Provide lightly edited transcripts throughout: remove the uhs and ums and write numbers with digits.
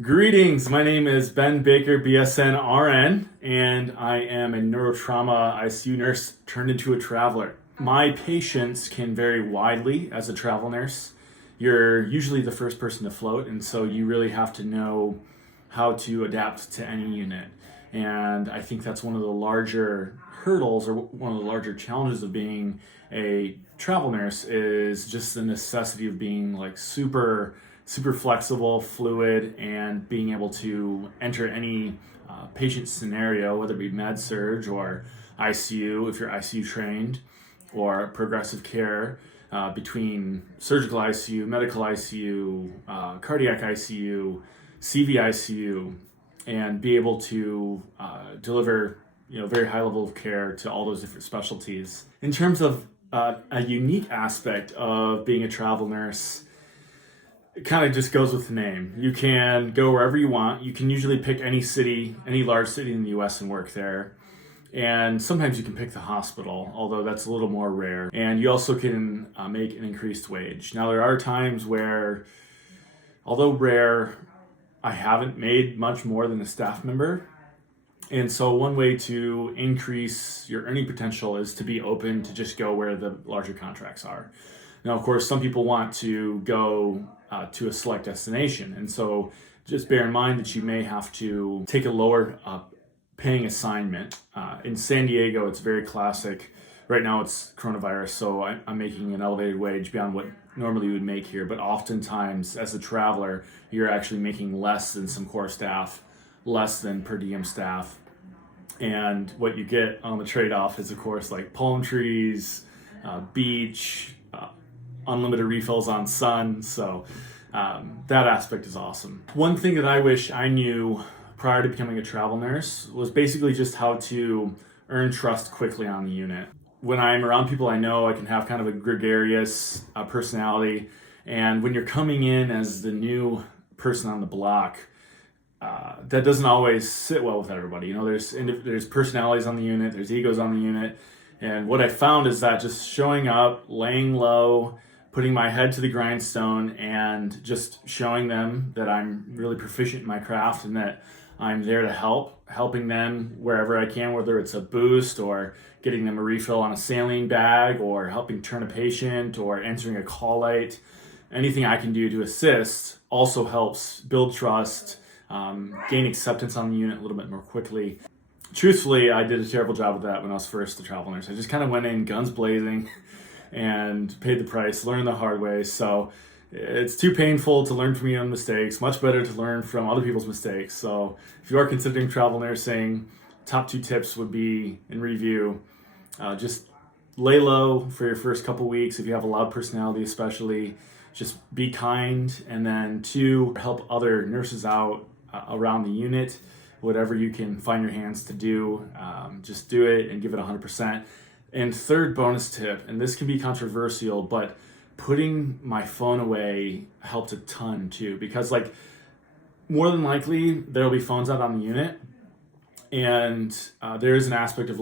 Greetings, my name is Ben Baker, BSN RN, and I am a neurotrauma ICU nurse turned into a traveler. My patients can vary widely as a travel nurse. You're usually the first person to float, and so you really have to know how to adapt to any unit. And I think that's one of the larger hurdles or one of the larger challenges of being a travel nurse is just the necessity of being like super flexible, fluid, and being able to enter any patient scenario, whether it be med surg or ICU, if you're ICU trained, or progressive care, between surgical ICU, medical ICU, cardiac ICU, CV ICU, and be able to deliver very high level of care to all those different specialties. In terms of a unique aspect of being a travel nurse, it kind of just goes with the name. You can go wherever you want. You can usually pick any city, any large city in the US and work there. And sometimes you can pick the hospital, although that's a little more rare. And you also can make an increased wage. Now, there are times where, although rare, I haven't made much more than a staff member. And so one way to increase your earning potential is to be open to just go where the larger contracts are. Now, of course, some people want to go to a select destination. And so just bear in mind that you may have to take a lower paying assignment. In San Diego, it's very classic. Right now it's coronavirus, so I'm making an elevated wage beyond what normally you would make here. But oftentimes, as a traveler, you're actually making less than some core staff, less than per diem staff. And what you get on the trade-off is, of course, like palm trees, beach, unlimited refills on sun. So that aspect is awesome. One thing that I wish I knew prior to becoming a travel nurse was basically just how to earn trust quickly on the unit. When I'm around people I know, I can have kind of a gregarious personality. And when you're coming in as the new person on the block, that doesn't always sit well with everybody. There's personalities on the unit, there's egos on the unit. And what I found is that just showing up, laying low, putting my head to the grindstone, and just showing them that I'm really proficient in my craft and that I'm there to helping them wherever I can, whether it's a boost or getting them a refill on a saline bag or helping turn a patient or answering a call light. Anything I can do to assist also helps build trust, gain acceptance on the unit a little bit more quickly. Truthfully, I did a terrible job with that when I was first a travel nurse. I just kind of went in guns blazing and paid the price, learned the hard way. So it's too painful to learn from your own mistakes, much better to learn from other people's mistakes. So if you are considering travel nursing, top 2 tips would be, in review, just lay low for your first couple weeks. If you have a loud personality especially, just be kind. And then 2, help other nurses out around the unit. Whatever you can find your hands to do, just do it and give it 100%. And 3rd bonus tip, and this can be controversial, but putting my phone away helped a ton too, because more than likely there'll be phones out on the unit, and there is an aspect of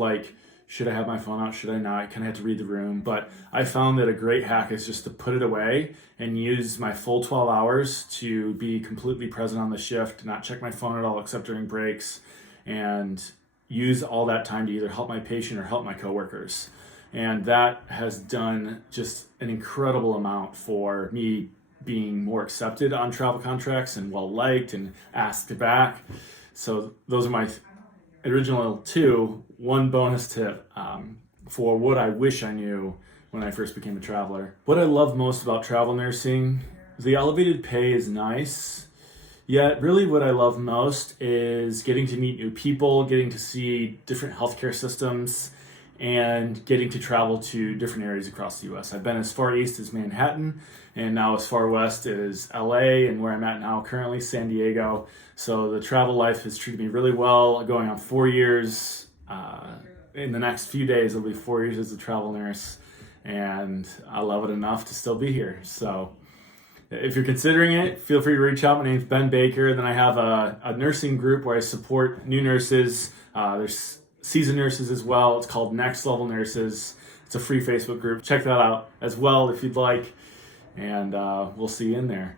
should I have my phone out, should I not, kind of have to read the room. But I found that a great hack is just to put it away and use my full 12 hours to be completely present on the shift, not check my phone at all except during breaks, and use all that time to either help my patient or help my coworkers. And that has done just an incredible amount for me being more accepted on travel contracts and well liked and asked back. So those are my original 2. One bonus tip for what I wish I knew when I first became a traveler. What I love most about travel nursing, the elevated pay is nice. Yet really what I love most is getting to meet new people, getting to see different healthcare systems, and getting to travel to different areas across the US. I've been as far east as Manhattan, and now as far west as LA, and where I'm at now currently, San Diego. So the travel life has treated me really well. Going on 4 years. In the next few days, it'll be 4 years as a travel nurse, and I love it enough to still be here. So if you're considering it, feel free to reach out. My name's Ben Baker. Then I have a nursing group where I support new nurses. There's seasoned nurses as well. It's called Next Level Nurses. It's a free Facebook group. Check that out as well if you'd like. And we'll see you in there.